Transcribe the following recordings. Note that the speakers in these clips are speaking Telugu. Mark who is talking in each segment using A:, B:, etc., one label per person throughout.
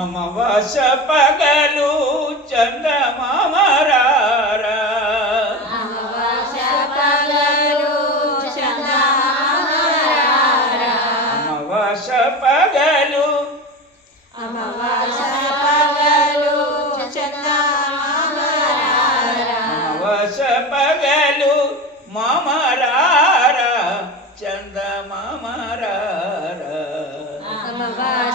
A: అమవాస పగలు చందమామరారా.
B: అమావాస పగలు.
A: అమవాస పగలు మామరారా చందమామరారా.
B: అమావాస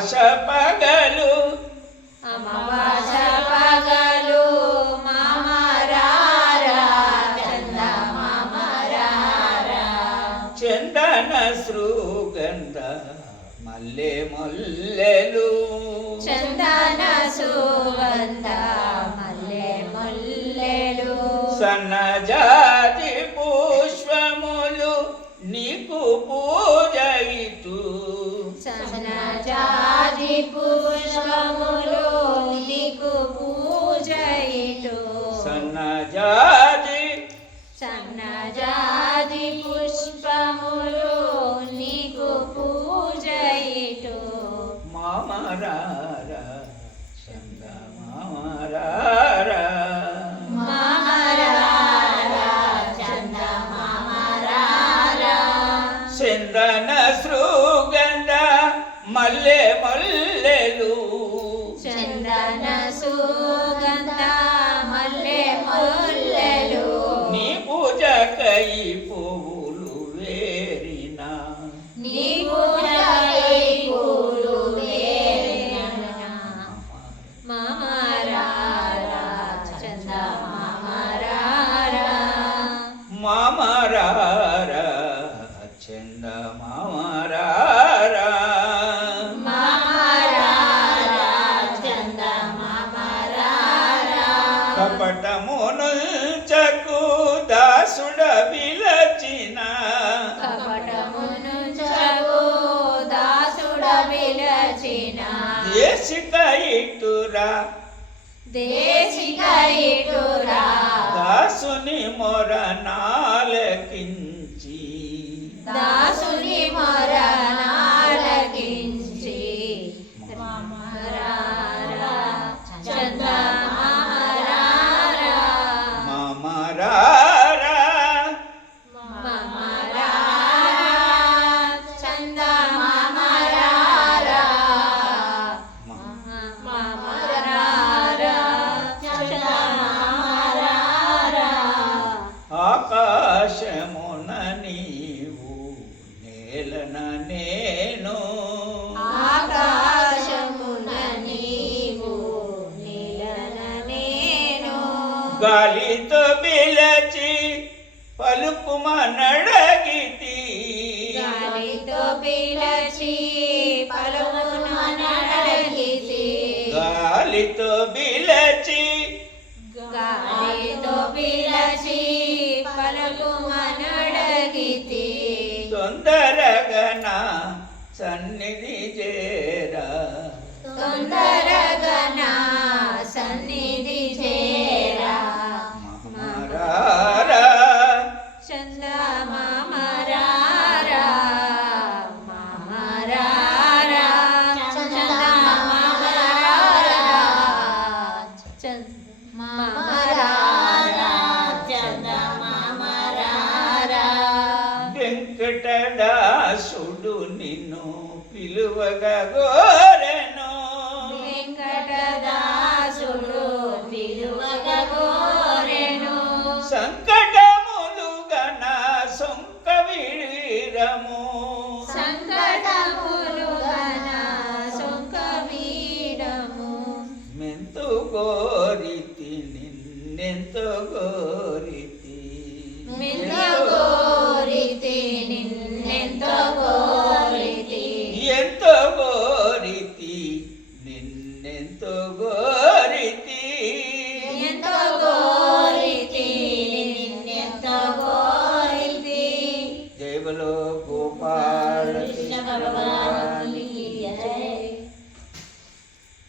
A: అమవాస పగలు.
B: అమావాస పగలు.
A: చందన సృగంధ మల్లె మల్లెలు.
B: చందన సుగంధ మల్లె మల్లెలు.
A: సన్నజాతి సన్నజాతి
B: సన్నజాజి పుష్పములు నీకు పూజయిటు
A: మామరారా చంద మామరారా. చందన సృగంధ మల్లె మల్లెలు.
B: చందన సుగంధ
A: దాసుడ విలచిన.
B: కపటమును చగు దాసుడ పిలచిన
A: దేశిక ఇటురా
B: దేశిక ఇటురా
A: దాసుని మొర నాలకించి.
B: దాసుని మరణాలకించి
A: ఆకాశమున నీవు నేలన నేను.
B: ఆకాశమున నీవు నీలన నేను.
A: గాలితో పిలచి పలుకుమనడగితి
B: గాలితో పిలచి పలుకున పలుకుమ నడగితి
A: తొందరగా నా సన్నిధి చేరా
B: తొందరగా
A: వెంకటదాసుడు నిన్ను పిలువగా గోరెను.
B: వెంకటదాసుడు పిలువగా కోరెను
A: సంకటములుగా నా సొంక వీరము.
B: సంకటములు గన సొంక వీడము
A: మెంతు గోరితి నిన్నెంతో గోరితి